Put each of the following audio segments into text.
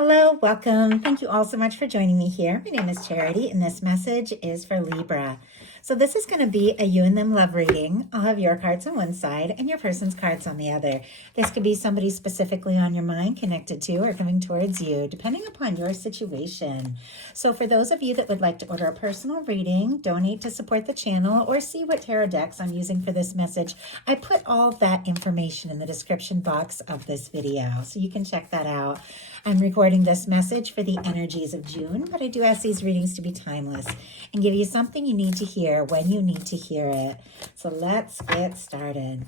Hello, welcome. Thank you all so much for joining me here. My name is Charity, and this message is for Libra. So this is going to be a you and them love reading. I'll have your cards on one side and your person's cards on the other. This could be somebody specifically on your mind, connected to, or coming towards you, depending upon your situation. So for those of you that would like to order a personal reading, donate to support the channel, or see what tarot decks I'm using for this message, I put all that information in the description box of this video, so you can check that out. I'm recording this message for the energies of June, but I do ask these readings to be timeless and give you something you need to hear when you need to hear it. So let's get started.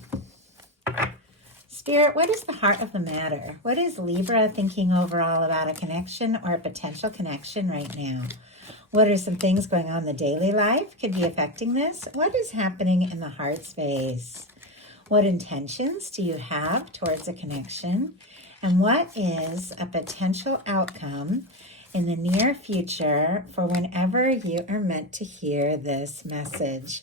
Spirit, what is the heart of the matter? What is Libra thinking overall about a connection or a potential connection right now? What are some things going on in the daily life could be affecting this? What is happening in the heart space? What intentions do you have towards a connection? And what is a potential outcome in the near future for whenever you are meant to hear this message?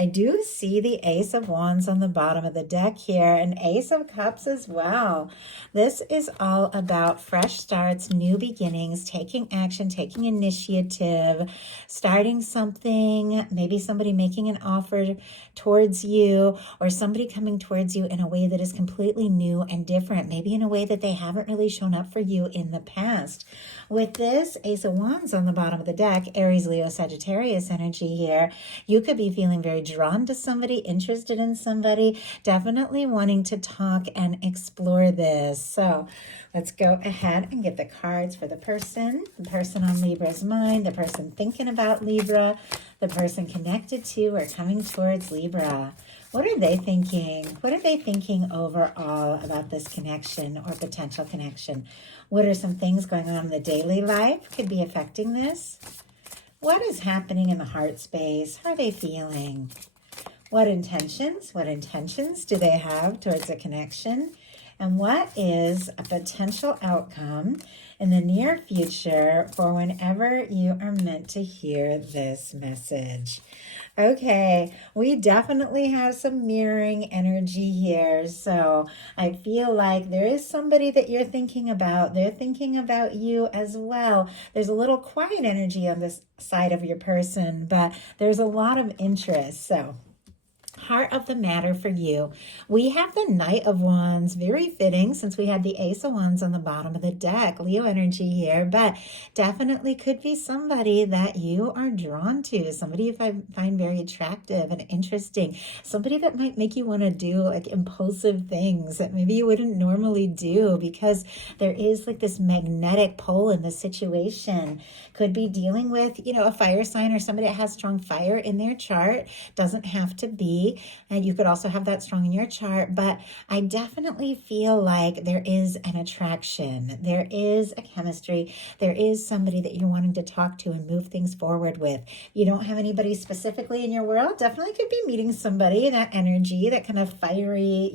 I do see the Ace of Wands on the bottom of the deck here, and Ace of Cups as well. This is all about fresh starts, new beginnings, taking action, taking initiative, starting something, maybe somebody making an offer towards you, or somebody coming towards you in a way that is completely new and different, maybe in a way that they haven't really shown up for you in the past. With this Ace of Wands on the bottom of the deck, Aries, Leo, Sagittarius energy here, you could be feeling very drawn to somebody, interested in somebody, definitely wanting to talk and explore this. So let's go ahead and get the cards for the person on Libra's mind, the person thinking about Libra, the person connected to or coming towards Libra. What are they thinking? What are they thinking overall about this connection or potential connection? What are some things going on in the daily life could be affecting this? What is happening in the heart space? How are they feeling? What intentions do they have towards a connection? And what is a potential outcome in the near future for whenever you are meant to hear this message? Okay, we definitely have some mirroring energy here. So I feel like there is somebody that you're thinking about. They're thinking about you as well. There's a little quiet energy on this side of your person, but there's a lot of interest. So heart of the matter for you, we have the Knight of Wands, very fitting since we had the Ace of Wands on the bottom of the deck. Leo energy here, but definitely could be somebody that you are drawn to, somebody you find very attractive and interesting, somebody that might make you want to do like impulsive things that maybe you wouldn't normally do because there is like this magnetic pull in the situation. Could be dealing with, a fire sign or somebody that has strong fire in their chart. Doesn't have to be. And you could also have that strong in your chart, but I definitely feel like there is an attraction. There is a chemistry. There is somebody that you're wanting to talk to and move things forward with. You don't have anybody specifically in your world. Definitely could be meeting somebody, that energy, that kind of fiery,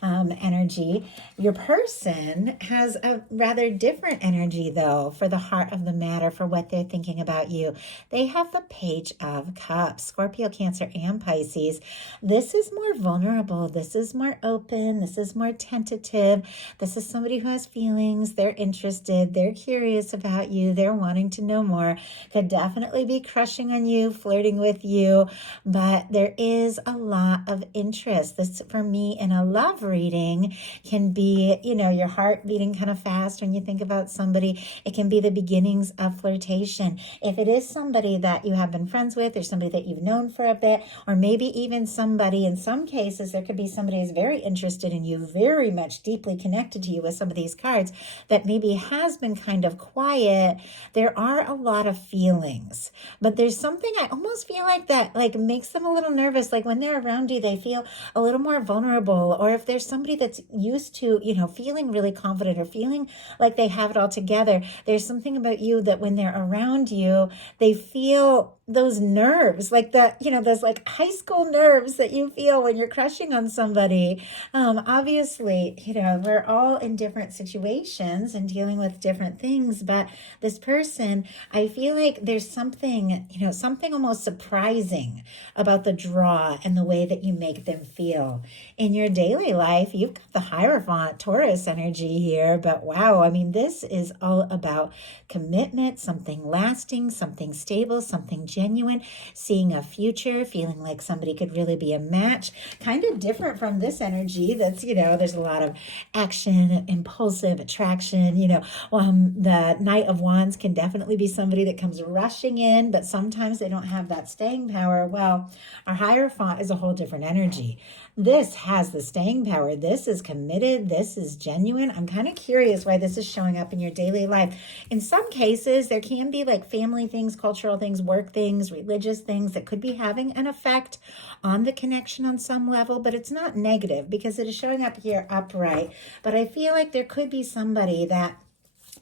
energy. Your person has a rather different energy though for the heart of the matter, for what they're thinking about you. They have the Page of Cups, Scorpio, Cancer, and Pisces. This is more vulnerable. This is more open. This is more tentative. This is somebody who has feelings. They're interested. They're curious about you. They're wanting to know more. Could definitely be crushing on you, flirting with you, but there is a lot of interest. This, for me, in a love reading can be, your heart beating kind of fast when you think about somebody. It can be the beginnings of flirtation. If it is somebody that you have been friends with or somebody that you've known for a bit, or maybe even somebody, in some cases, there could be somebody who's very interested in you, very much deeply connected to you with some of these cards that maybe has been kind of quiet. There are a lot of feelings, but there's something I almost feel like that makes them a little nervous. Like when they're around you, they feel a little more vulnerable. Or if there's somebody that's used to, feeling really confident or feeling like they have it all together, there's something about you that when they're around you, they feel those nerves, like that, those like high school nerves that you feel when you're crushing on somebody. Obviously, we're all in different situations and dealing with different things, but this person, I feel like there's something, something almost surprising about the draw and the way that you make them feel. In your daily life, you've got the Hierophant Taurus energy here, but wow, I mean, this is all about commitment, something lasting, something stable, something genuine, seeing a future, feeling like somebody could really be a match. Kind of different from this energy that's, there's a lot of action, impulsive attraction. The Knight of Wands can definitely be somebody that comes rushing in, but sometimes they don't have that staying power. Well, our Hierophant is a whole different energy. This has the staying power. This is committed. This is genuine. I'm kind of curious why this is showing up in your daily life. In some cases, there can be like family things, cultural things, work things, religious things that could be having an effect on the connection on some level, but it's not negative because it is showing up here upright. But I feel like there could be somebody that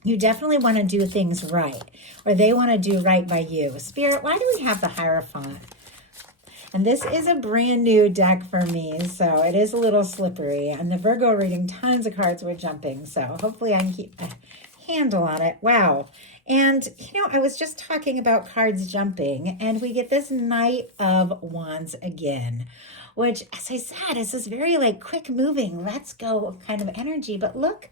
you definitely want to do things right, or they want to do right by you. Spirit, why do we have the Hierophant? And this is a brand new deck for me, so it is a little slippery. And the Virgo reading, tons of cards were jumping, so hopefully I can keep a handle on it. Wow. And, I was just talking about cards jumping, and we get this Knight of Wands again, which, as I said, is this very, like, quick moving, let's go kind of energy. But look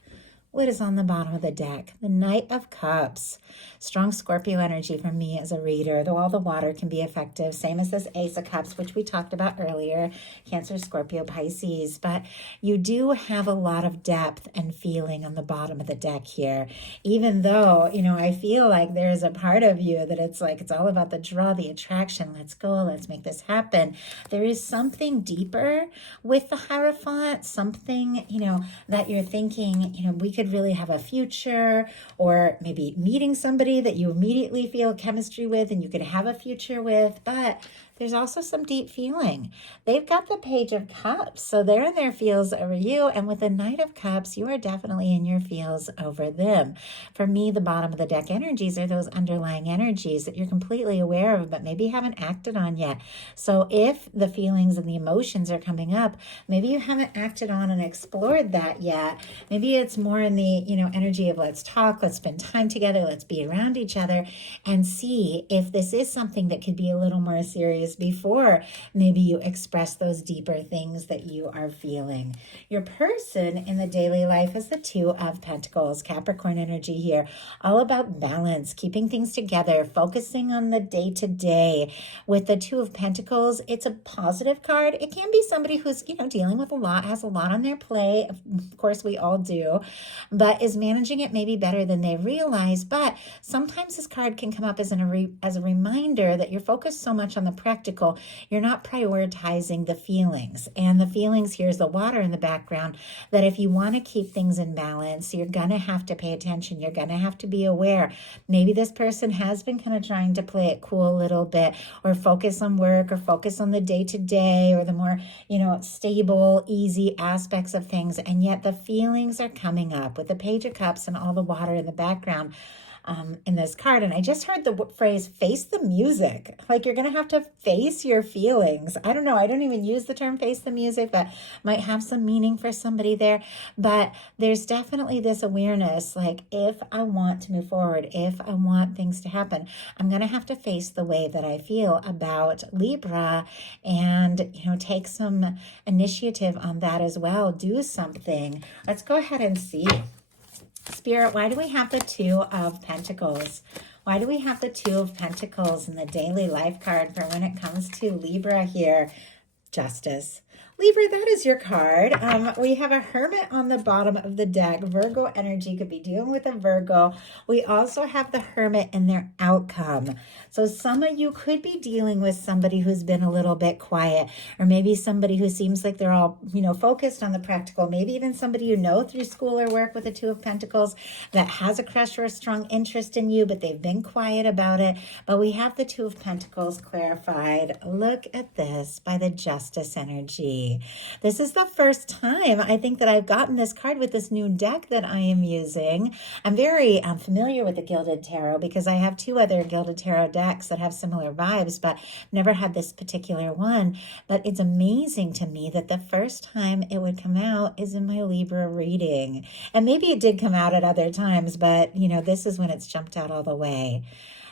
what is on the bottom of the deck. The Knight of Cups. Strong Scorpio energy from me as a reader, though all the water can be effective. Same as this Ace of Cups, which we talked about earlier. Cancer, Scorpio, Pisces. But you do have a lot of depth and feeling on the bottom of the deck here. Even though, I feel like there's a part of you that it's like, it's all about the draw, the attraction. Let's go. Let's make this happen. There is something deeper with the Hierophant. Something, that you're thinking, we could really have a future, or maybe meeting somebody that you immediately feel chemistry with and you could have a future with. But there's also some deep feeling. They've got the Page of Cups, so they're in their feels over you. And with the Knight of Cups, you are definitely in your feels over them. For me, the bottom of the deck energies are those underlying energies that you're completely aware of, but maybe haven't acted on yet. So if the feelings and the emotions are coming up, maybe you haven't acted on and explored that yet. Maybe it's more in the, energy of let's talk, let's spend time together, let's be around each other and see if this is something that could be a little more serious before maybe you express those deeper things that you are feeling. Your person in the daily life is the Two of Pentacles, Capricorn energy here, all about balance, keeping things together, focusing on the day-to-day. With the Two of Pentacles, it's a positive card. It can be somebody who's, dealing with a lot, has a lot on their plate. Of course, we all do, but is managing it maybe better than they realize. But sometimes this card can come up as a reminder that you're focused so much on the practical, you're not prioritizing the feelings. And the feelings, here's the water in the background, that if you want to keep things in balance, you're going to have to pay attention. You're going to have to be aware. Maybe this person has been kind of trying to play it cool a little bit, or focus on work, or focus on the day-to-day, or the more, stable, easy aspects of things. And yet the feelings are coming up with the Page of Cups and all the water in the background. In this card. And I just heard the phrase, face the music. Like you're going to have to face your feelings. I don't know. I don't even use the term face the music, but might have some meaning for somebody there. But there's definitely this awareness, like if I want to move forward, if I want things to happen, I'm going to have to face the way that I feel about Libra and, take some initiative on that as well. Do something. Let's go ahead and see. Spirit, why do we have the Two of Pentacles? Why do we have the Two of Pentacles in the daily life card for when it comes to Libra here? Justice. Libra, that is your card. We have a Hermit on the bottom of the deck. Virgo energy, could be dealing with a Virgo. We also have the Hermit in their outcome. So some of you could be dealing with somebody who's been a little bit quiet, or maybe somebody who seems like they're all, focused on the practical. Maybe even somebody through school or work with the Two of Pentacles that has a crush or a strong interest in you, but they've been quiet about it. But we have the Two of Pentacles clarified. Look at this by the Justice energy. energy. This is the first time I think that I've gotten this card with this new deck that I am using. I'm very familiar with the Gilded Tarot because I have 2 other Gilded Tarot decks that have similar vibes, but never had this particular one. But it's amazing to me that the first time it would come out is in my Libra reading. And maybe it did come out at other times, but this is when it's jumped out all the way.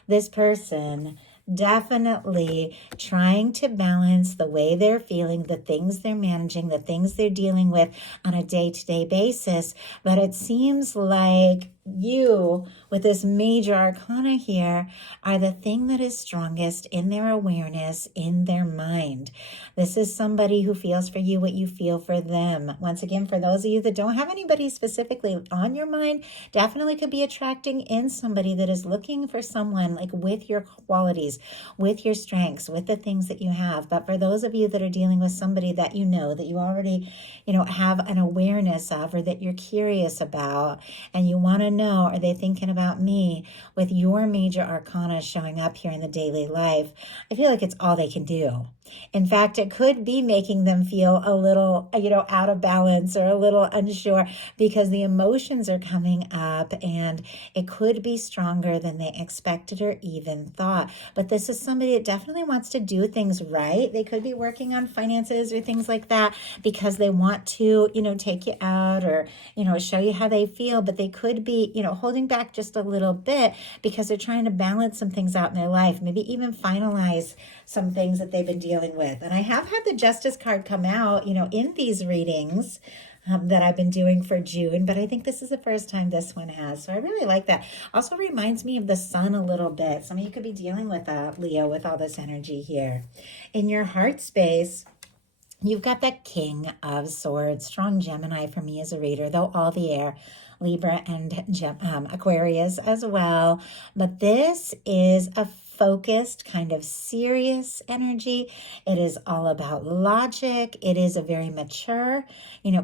This person definitely trying to balance the way they're feeling, the things they're managing, the things they're dealing with on a day-to-day basis. But it seems like you, with this major arcana here, are the thing that is strongest in their awareness, in their mind. This is somebody who feels for you what you feel for them. Once again, for those of you that don't have anybody specifically on your mind, definitely could be attracting in somebody that is looking for someone like with your qualities, with your strengths, with the things that you have. But for those of you that are dealing with somebody that that you already, have an awareness of, or that you're curious about, and you want to know, are they thinking about me? With your major arcana showing up here in the daily life, I feel like it's all they can do. In fact, it could be making them feel a little, out of balance or a little unsure because the emotions are coming up and it could be stronger than they expected or even thought. But this is somebody that definitely wants to do things right. They could be working on finances or things like that because they want to, take you out or, show you how they feel. But they could be, holding back just a little bit because they're trying to balance some things out in their life, maybe even finalize some things that they've been dealing with. And I have had the Justice card come out, in these readings that I've been doing for June, but I think this is the first time this one has. So I really like that. Also reminds me of the sun a little bit. Some of you could be dealing with Leo with all this energy here. In your heart space, you've got that King of Swords, strong Gemini for me as a reader, though all the air, Libra and Aquarius as well. But this is a focused, kind of serious energy. It is all about logic. It is a very mature,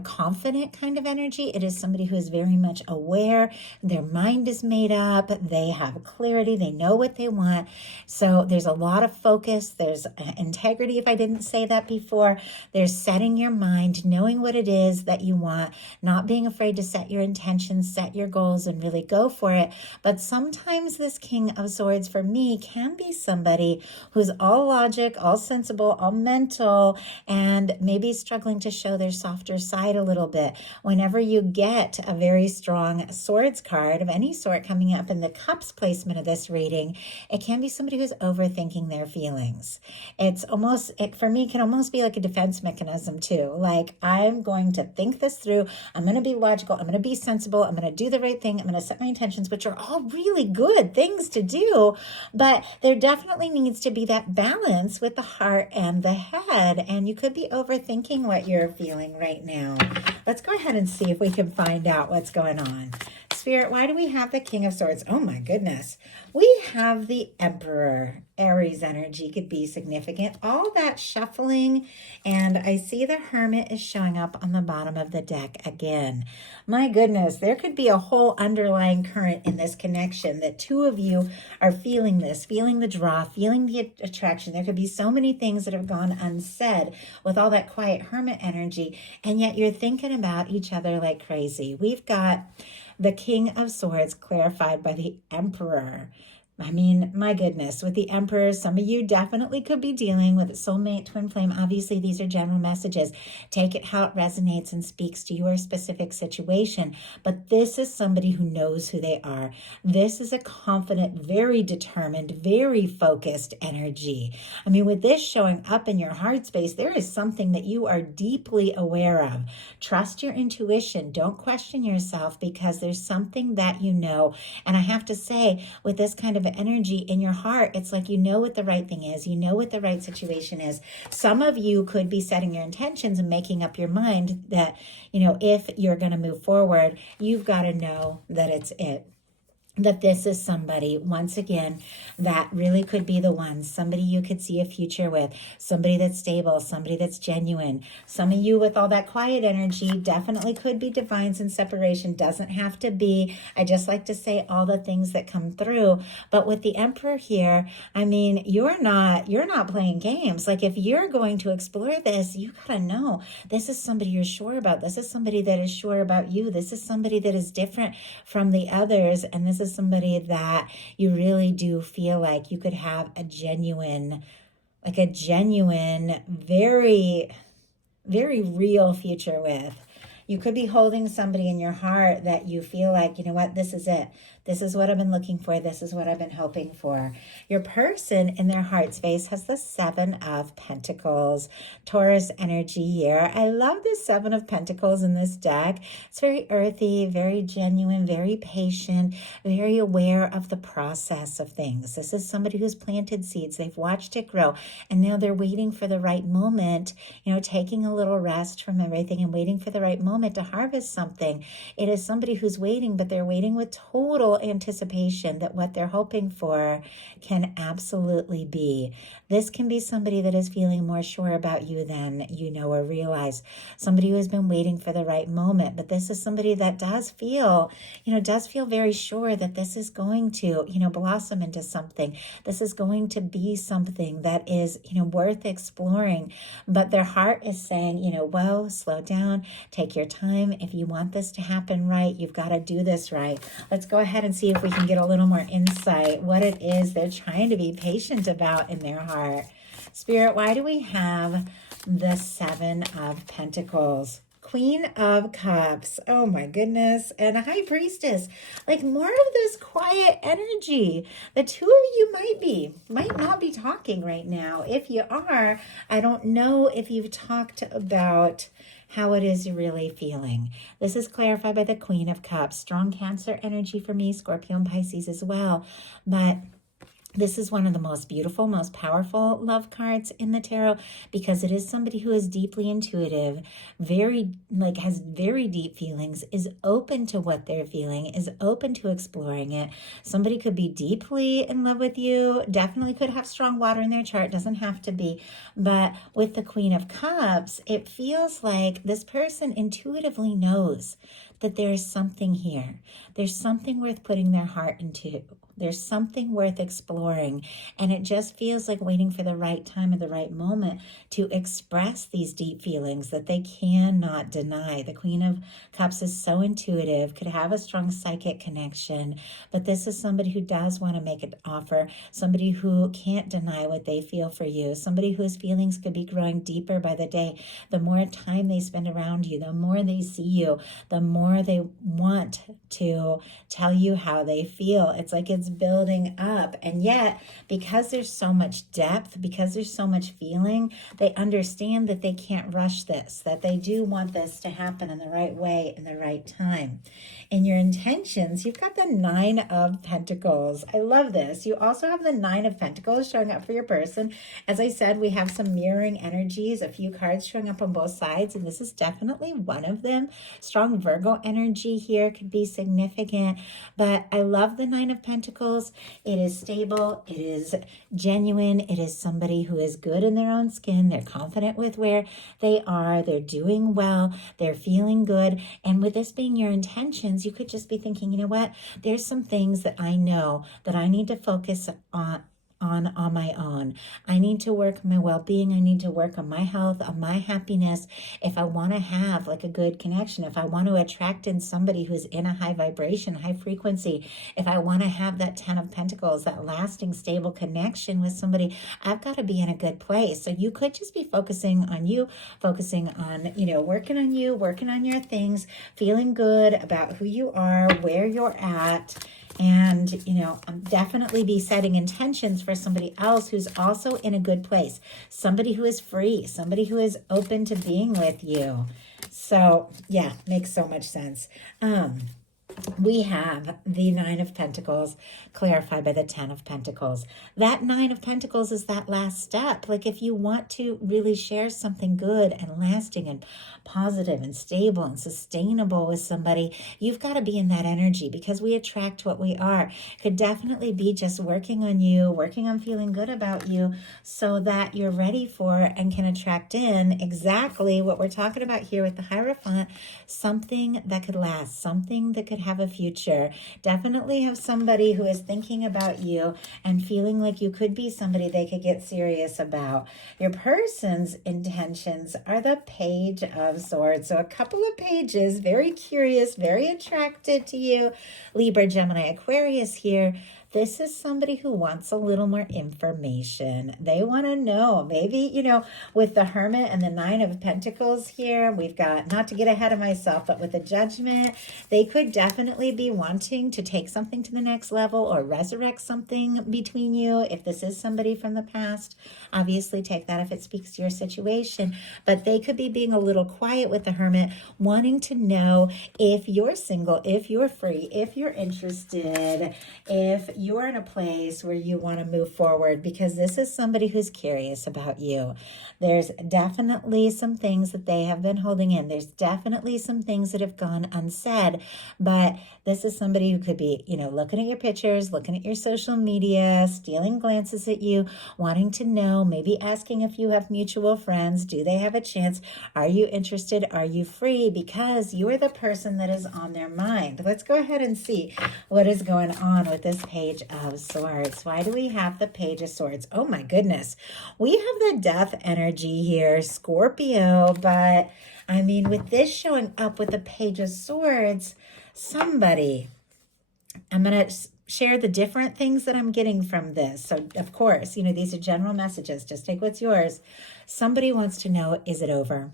confident kind of energy. It is somebody who is very much aware. Their mind is made up. They have clarity. They know what they want. So there's a lot of focus. There's integrity, if I didn't say that before. There's setting your mind, knowing what it is that you want, not being afraid to set your intentions, set your goals, and really go for it. But sometimes this King of Swords for me can be somebody who's all logic, all sensible, all mental, and maybe struggling to show their softer side a little bit. Whenever you get a very strong swords card of any sort coming up in the cups placement of this reading, it can be somebody who's overthinking their feelings. It's almost, for me, can almost be like a defense mechanism too. Like, I'm going to think this through. I'm going to be logical. I'm going to be sensible. I'm going to do the right thing. I'm going to set my intentions, which are all really good things to do. But there definitely needs to be that balance with the heart and the head. And you could be overthinking what you're feeling right now. Let's go ahead and see if we can find out what's going on. Spirit, why do we have the King of Swords? Oh my goodness. We have the Emperor. Aries energy could be significant. All that shuffling, and I see the Hermit is showing up on the bottom of the deck again. My goodness, there could be a whole underlying current in this connection that 2 of you are feeling this, feeling the draw, feeling the attraction. There could be so many things that have gone unsaid with all that quiet Hermit energy, and yet you're thinking about each other like crazy. We've got the King of Swords clarified by the Emperor. I mean, my goodness, with the Emperor, some of you definitely could be dealing with soulmate, twin flame. Obviously, these are general messages. Take it how it resonates and speaks to your specific situation. But this is somebody who knows who they are. This is a confident, very determined, very focused energy. I mean, with this showing up in your heart space, there is something that you are deeply aware of. Trust your intuition. Don't question yourself because there's something that you know. And I have to say, with this kind of energy in your heart, it's like you know what the right thing is. You know what the right situation is. Some of you could be setting your intentions and making up your mind that, if you're going to move forward, you've got to know that it's it. that this is somebody, once again, that really could be the one, somebody you could see a future with, somebody that's stable, somebody that's genuine. Some of you with all that quiet energy definitely could be divines in separation. Doesn't have to be. I just like to say all the things that come through. But with the Emperor here, I mean, you're not playing games. Like, if you're going to explore this, you gotta know this is somebody you're sure about. This is somebody that is sure about you. This is somebody that is different from the others, and this is somebody that you really do feel like you could have a genuine, very, very real future with. You could be holding somebody in your heart that you feel like, you know what, this is it. This is what I've been looking for. This is what I've been hoping for. Your person in their heart space has the Seven of Pentacles, Taurus energy here. I love this Seven of Pentacles in this deck. It's very earthy, very genuine, very patient, very aware of the process of things. This is somebody who's planted seeds. They've watched it grow, and now they're waiting for the right moment, taking a little rest from everything and waiting for the right moment to harvest something. It is somebody who's waiting, but they're waiting with total anticipation that what they're hoping for can absolutely be. This can be somebody that is feeling more sure about you than you know or realize. Somebody who has been waiting for the right moment. But this is somebody that does feel very sure that this is going to, blossom into something. This is going to be something that is, worth exploring. But their heart is saying, whoa, slow down, take your time. If you want this to happen right, you've got to do this right. Let's go ahead and see if we can get a little more insight what it is they're trying to be patient about in their heart. Spirit, why do we have the Seven of Pentacles? Queen of Cups, oh my goodness, and High Priestess. Like, more of this quiet energy. The two of you might not be talking right now. If you are, I don't know if you've talked about how it is you're really feeling. This is clarified by the Queen of Cups. Strong Cancer energy for me, Scorpio and Pisces as well. But this is one of the most beautiful, most powerful love cards in the tarot, because it is somebody who is deeply intuitive, has very deep feelings, is open to what they're feeling, is open to exploring it. Somebody could be deeply in love with you, definitely could have strong water in their chart, doesn't have to be. But with the Queen of Cups, it feels like this person intuitively knows that there is something here. There's something worth putting their heart into. There's something worth exploring, and it just feels like waiting for the right time and the right moment to express these deep feelings that they cannot deny. The Queen of Cups is so intuitive, could have a strong psychic connection, but this is somebody who does want to make an offer, somebody who can't deny what they feel for you, somebody whose feelings could be growing deeper by the day. The more time they spend around you, the more they see you, the more they want to tell you how they feel. It's like it's building up, and yet because there's so much depth, because there's so much feeling, they understand that they can't rush this, that they do want this to happen in the right way, in the right time. In your intentions, you've got the Nine of Pentacles. I love this. You also have the Nine of Pentacles showing up for your person. As I said, we have some mirroring energies, a few cards showing up on both sides, and this is definitely one of them. Strong Virgo energy here could be significant, but I love the Nine of Pentacles. It is stable, it is genuine, it is somebody who is good in their own skin, they're confident with where they are, they're doing well, they're feeling good. And with this being your intentions, you could just be thinking, you know what, there's some things that I know that I need to focus on my own. I need to work on my well-being. I need to work on my health, on my happiness. If I want to have like a good connection, if I want to attract in somebody who's in a high vibration, high frequency, if I want to have that 10 of Pentacles, that lasting, stable connection with somebody, I've got to be in a good place. So you could just be focusing on you, focusing on, working on you, working on your things, feeling good about who you are, where you're at. And, definitely be setting intentions for somebody else who's also in a good place. Somebody who is free, somebody who is open to being with you. So, yeah, makes so much sense. we have the Nine of Pentacles clarified by the Ten of Pentacles. That Nine of Pentacles is that last step. Like if you want to really share something good and lasting and positive and stable and sustainable with somebody, you've got to be in that energy, because we attract what we are. Could definitely be just working on you, working on feeling good about you, so that you're ready for and can attract in exactly what we're talking about here with the Hierophant, something that could last, something that could have a future. Definitely have somebody who is thinking about you and feeling like you could be somebody they could get serious about. Your person's intentions are the Page of Swords. So a couple of pages, very curious, very attracted to you. Libra, Gemini, Aquarius here. This is somebody who wants a little more information. They want to know, maybe, with the Hermit and the Nine of Pentacles here, we've got, not to get ahead of myself, but with the Judgment, they could definitely be wanting to take something to the next level or resurrect something between you. If this is somebody from the past, obviously take that if it speaks to your situation. But they could be being a little quiet with the Hermit, wanting to know if you're single, if you're free, if you're interested, if you're in a place where you want to move forward, because this is somebody who's curious about you. There's definitely some things that they have been holding in. There's definitely some things that have gone unsaid, but this is somebody who could be, looking at your pictures, looking at your social media, stealing glances at you, wanting to know, maybe asking if you have mutual friends. Do they have a chance? Are you interested? Are you free? Because you're the person that is on their mind. Let's go ahead and see what is going on with this Page of Swords. Why do we have the Page of Swords? Oh my goodness. We have the Death energy here, Scorpio, but I mean, with this showing up with the Page of Swords, somebody, I'm going to share the different things that I'm getting from this. So of course, these are general messages. Just take what's yours. Somebody wants to know, is it over?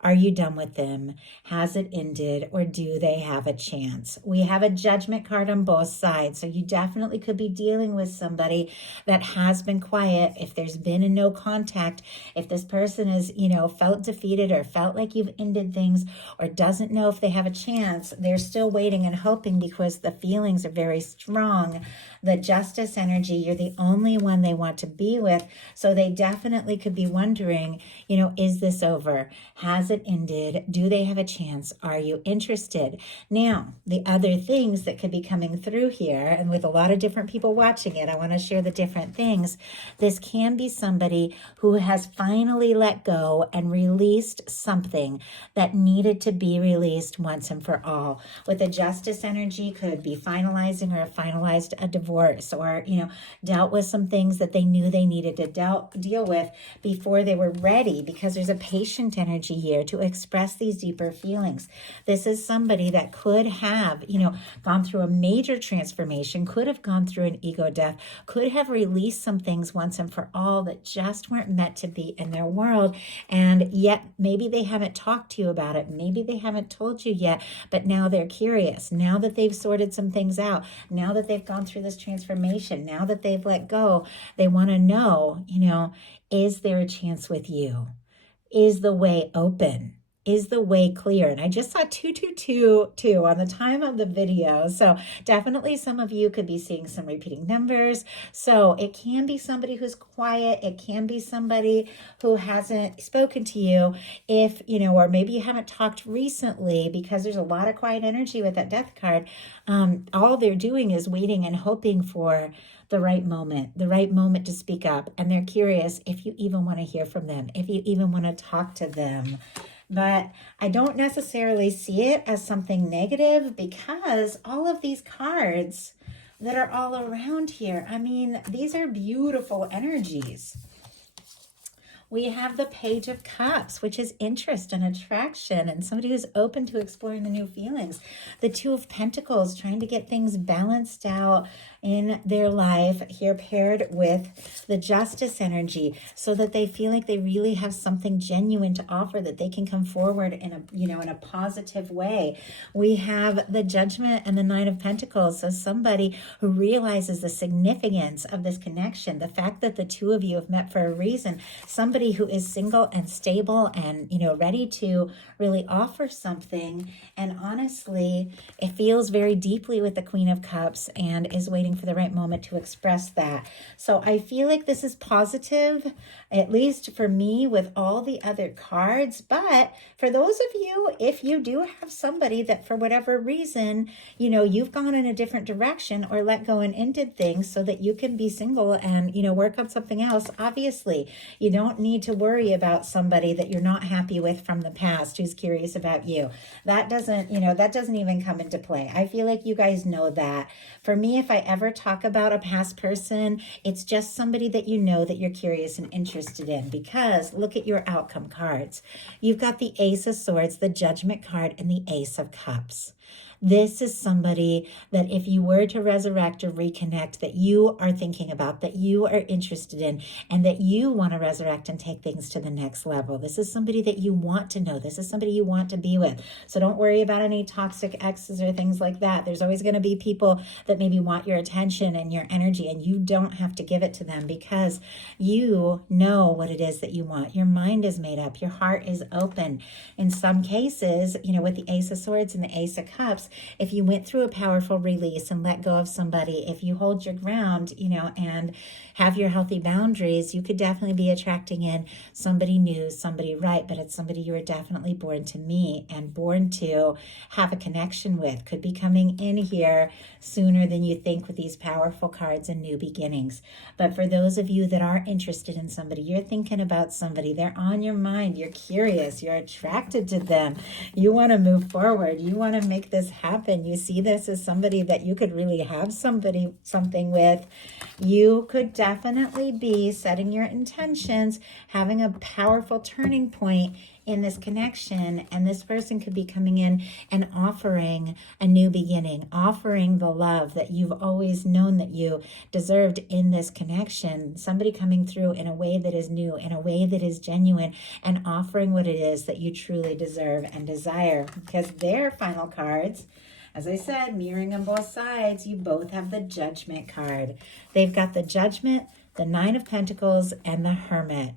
Are you done with them? Has it ended, or do they have a chance? We have a Judgment card on both sides. So you definitely could be dealing with somebody that has been quiet. If there's been a no contact, if this person is, felt defeated or felt like you've ended things or doesn't know if they have a chance, they're still waiting and hoping because the feelings are very strong. The Justice energy, you're the only one they want to be with. So they definitely could be wondering, is this over? Has it ended? Do they have a chance? Are you interested? Now, the other things that could be coming through here, and with a lot of different people watching it, I want to share the different things. This can be somebody who has finally let go and released something that needed to be released once and for all. With the Justice energy, could be finalizing or finalized a divorce, or, dealt with some things that they knew they needed to deal with before they were ready, because there's a patient energy here to express these deeper feelings. This is somebody that could have, gone through a major transformation, could have gone through an ego death, could have released some things once and for all that just weren't meant to be in their world. And yet maybe they haven't talked to you about it. Maybe they haven't told you yet, but now they're curious. Now that they've sorted some things out, now that they've gone through this transformation, now that they've let go, they want to know, is there a chance with you? Is the way open? Is the way clear? And I just saw 2222 on the time of the video. So definitely some of you could be seeing some repeating numbers. So it can be somebody who's quiet. It can be somebody who hasn't spoken to you, if, or maybe you haven't talked recently, because there's a lot of quiet energy with that Death card. All they're doing is waiting and hoping for the right moment to speak up. And they're curious if you even want to hear from them, if you even want to talk to them. But I don't necessarily see it as something negative, because all of these cards that are all around here, I mean, these are beautiful energies. We have the Page of Cups, which is interest and attraction and somebody who's open to exploring the new feelings. The Two of Pentacles, trying to get things balanced out in their life here, paired with the Justice energy, so that they feel like they really have something genuine to offer, that they can come forward in a positive way. We have the Judgment and the Nine of Pentacles. So somebody who realizes the significance of this connection, the fact that the two of you have met for a reason, somebody somebody who is single and stable and, ready to really offer something. And honestly, it feels very deeply with the Queen of Cups and is waiting for the right moment to express that. So I feel like this is positive, at least for me, with all the other cards. But for those of you, if you do have somebody that for whatever reason, you've gone in a different direction or let go and ended things so that you can be single and, work on something else, obviously, you don't need to worry about somebody that you're not happy with from the past who's curious about you. That doesn't even come into play. I feel like you guys know that. For me, if I ever talk about a past person, it's just somebody that that you're curious and interested in, because look at your outcome cards. You've got the Ace of Swords, the Judgment card, and the Ace of Cups. This is somebody that if you were to resurrect or reconnect, that you are thinking about, that you are interested in, and that you want to resurrect and take things to the next level. This is somebody that you want to know. This is somebody you want to be with. So don't worry about any toxic exes or things like that. There's always going to be people that maybe want your attention and your energy, and you don't have to give it to them because you know what it is that you want. Your mind is made up. Your heart is open. In some cases, with the Ace of Swords and the Ace of Cups, if you went through a powerful release and let go of somebody, if you hold your ground, and have your healthy boundaries, you could definitely be attracting in somebody new, somebody right, but it's somebody you were definitely born to meet and born to have a connection with. Could be coming in here sooner than you think with these powerful cards and new beginnings. But for those of you that are interested in somebody, you're thinking about somebody, they're on your mind, you're curious, you're attracted to them, you want to move forward, you want to make this happen, you see this as somebody that you could really have something with, you could definitely be setting your intentions, having a powerful turning point in this connection, and this person could be coming in and offering a new beginning, offering the love that you've always known that you deserved in this connection, somebody coming through in a way that is new, in a way that is genuine, and offering what it is that you truly deserve and desire. Because their final cards, as I said, mirroring on both sides, you both have the Judgment card. They've got the Judgment, the Nine of Pentacles, and the Hermit.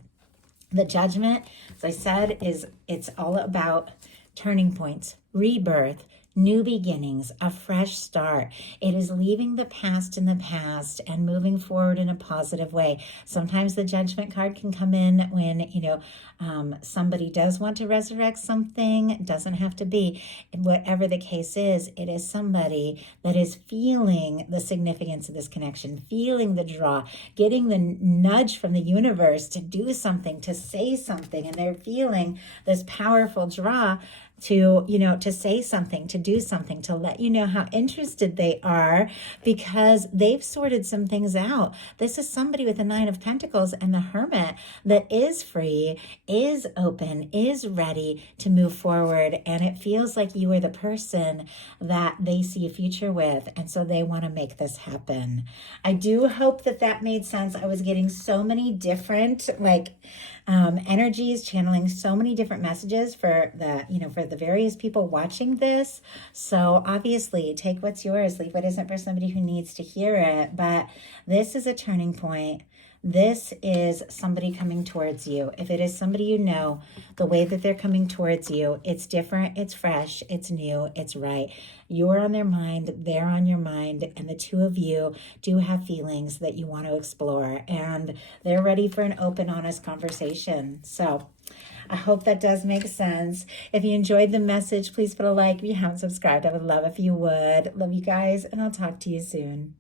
The Judgment, as I said, it's all about turning points, rebirth, new beginnings, a fresh start. It is leaving the past in the past and moving forward in a positive way. Sometimes the Judgment card can come in when, somebody does want to resurrect something. It doesn't have to be. Whatever the case is, it is somebody that is feeling the significance of this connection, feeling the draw, getting the nudge from the universe to do something, to say something, and they're feeling this powerful draw to say something, to do something, to let you know how interested they are because they've sorted some things out. This is somebody with the Nine of Pentacles and the Hermit that is free, is open, is ready to move forward. And it feels like you are the person that they see a future with. And so they want to make this happen. I do hope that made sense. I was getting so many different energies, channeling so many different messages for the various people watching this. So obviously take what's yours, leave what isn't for somebody who needs to hear it. But this is a turning point. This is somebody coming towards you. If it is somebody you know, the way that they're coming towards you, it's different, it's fresh, it's new, it's right. You're on their mind, they're on your mind, and the two of you do have feelings that you want to explore, and they're ready for an open, honest conversation. So I hope that does make sense. If you enjoyed the message, please put a like. If you haven't subscribed, I would love if you would. Love you guys, and I'll talk to you soon.